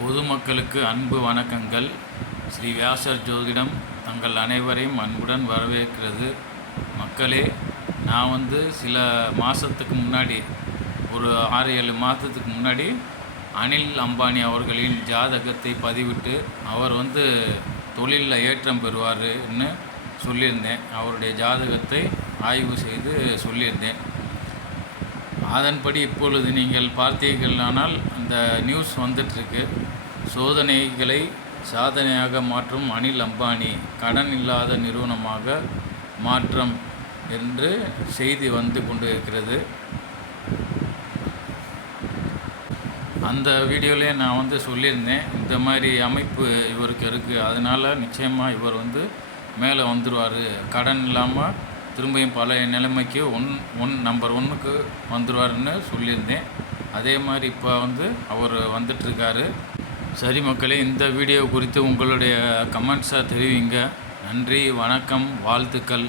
பொதுமக்களுக்கு அன்பு வணக்கங்கள். ஸ்ரீ வியாசர் ஜோதிடம் தங்கள் அனைவரையும் அன்புடன் வரவேற்கிறது. மக்களே நான் வந்து சில மாதத்துக்கு முன்னாடி ஒரு ஆறு ஏழு மாதத்துக்கு முன்னாடி அனில் அம்பானி அவர்களின் ஜாதகத்தை பதிவிட்டு அவர் வந்து தொழிலில் ஏற்றம் பெறுவார்னு சொல்லியிருந்தேன். அவருடைய ஜாதகத்தை ஆய்வு செய்து சொல்லியிருந்தேன். அதன்படி இப்பொழுது நீங்கள் பார்த்தீர்களானால் அந்த நியூஸ் வந்துட்டுருக்கு சோதனைகளை சாதனையாக மாற்றும் அனில் அம்பானி கடன் இல்லாத நிறுவனமாக மாற்றம் என்று செய்தி வந்து கொண்டு இருக்கிறது அந்த வீடியோவிலே நான் வந்து சொல்லியிருந்தேன் இந்த மாதிரி அமைப்பு இவருக்கு இருக்குது அதனால் நிச்சயமாக இவர் வந்து மேலே வந்துடுவார் கடன் இல்லாமல் திரும்பியும் பழைய நிலைமைக்கு ஒன் ஒன் நம்பர் ஒன்றுக்கு வந்துடுவாருன்னு சொல்லியிருந்தேன். அதே மாதிரி இப்போ வந்து அவர் வந்துட்டுருக்காரு சரி மக்களே இந்த வீடியோ குறித்து உங்களுடைய கமெண்ட்ஸாக தெரிவிங்க. நன்றி வணக்கம் வாழ்த்துக்கள்.